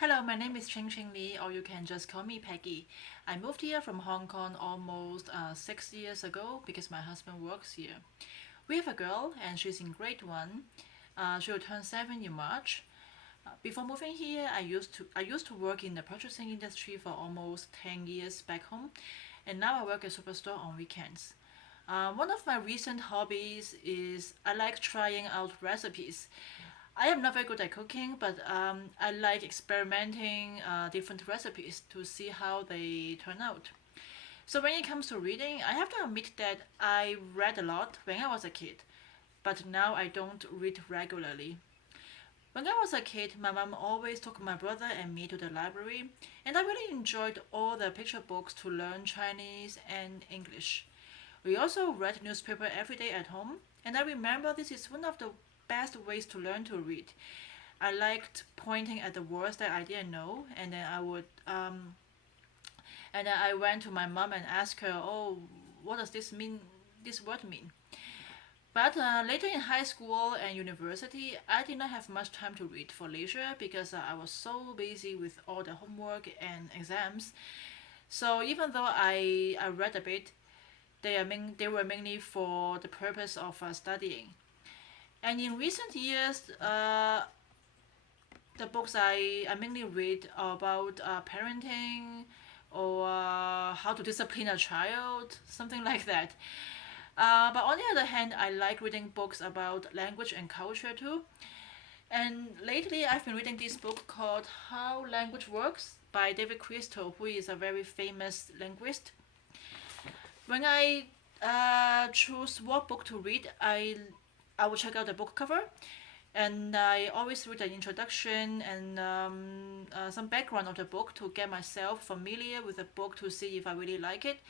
Hello, my name is Ching Li, or you can just call me Peggy. I moved here from Hong Kong almost 6 years ago because my husband works here. We have a girl, and she's in grade one. She will turn 7 in March. Before moving here, I used to work in the purchasing industry for almost 10 years back home, and now I work at Superstore on weekends. One of my recent hobbies is I like trying out recipes. I am not very good at cooking, but I like experimenting different recipes to see how they turn out. So when it comes to reading, I have to admit that I read a lot when I was a kid, but now I don't read regularly. When I was a kid, my mom always took my brother and me to the library, and I really enjoyed all the picture books to learn Chinese and English. We also read newspaper every day at home, and I remember this is one of the best ways to learn to read. I liked pointing at the words that I didn't know, and then I went to my mom and asked her, "Oh, what does this mean? This word mean?" But later in high school and university, I did not have much time to read for leisure because I was so busy with all the homework and exams. So even though I read a bit, they were mainly for the purpose of studying. And in recent years, the books I mainly read are about parenting or how to discipline a child, something like that. But on the other hand, I like reading books about language and culture too. And lately, I've been reading this book called How Language Works by David Crystal, who is a very famous linguist. When I choose what book to read, I will check out the book cover, and I always read the introduction and some background of the book to get myself familiar with the book to see if I really like it.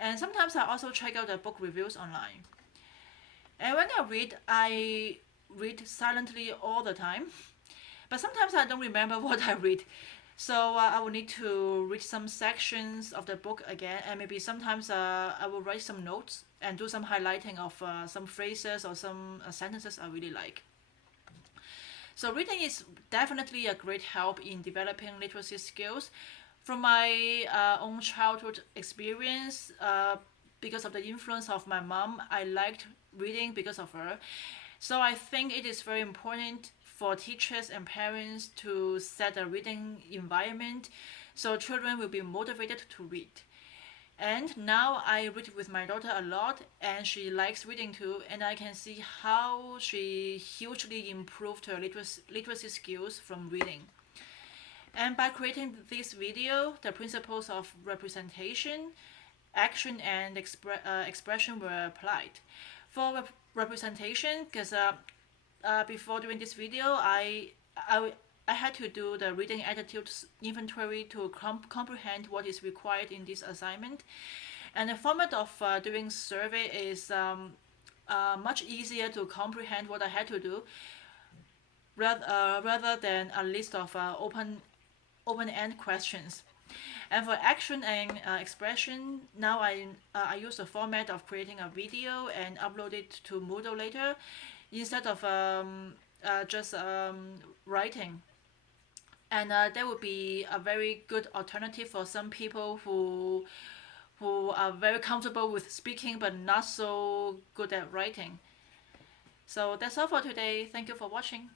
And sometimes I also check out the book reviews online. And when I read silently all the time, but sometimes I don't remember what I read. So I will need to read some sections of the book again, and maybe sometimes I will write some notes and do some highlighting of some phrases or some sentences I really like. So reading is definitely a great help in developing literacy skills. From my own childhood experience, because of the influence of my mom, I liked reading because of her. So I think it is very important for teachers and parents to set a reading environment so children will be motivated to read. And now I read with my daughter a lot, and she likes reading too. And I can see how she hugely improved her literacy skills from reading. And by creating this video, the principles of representation, action, and expression were applied. For representation, because before doing this video, I I had to do the reading attitudes inventory to comprehend what is required in this assignment. And the format of doing survey is much easier to comprehend what I had to do rather than a list of open-end questions. And for action and expression, now I use the format of creating a video and upload it to Moodle later instead of just writing. And that would be a very good alternative for some people who are very comfortable with speaking but not so good at writing. So that's all for today. Thank you for watching.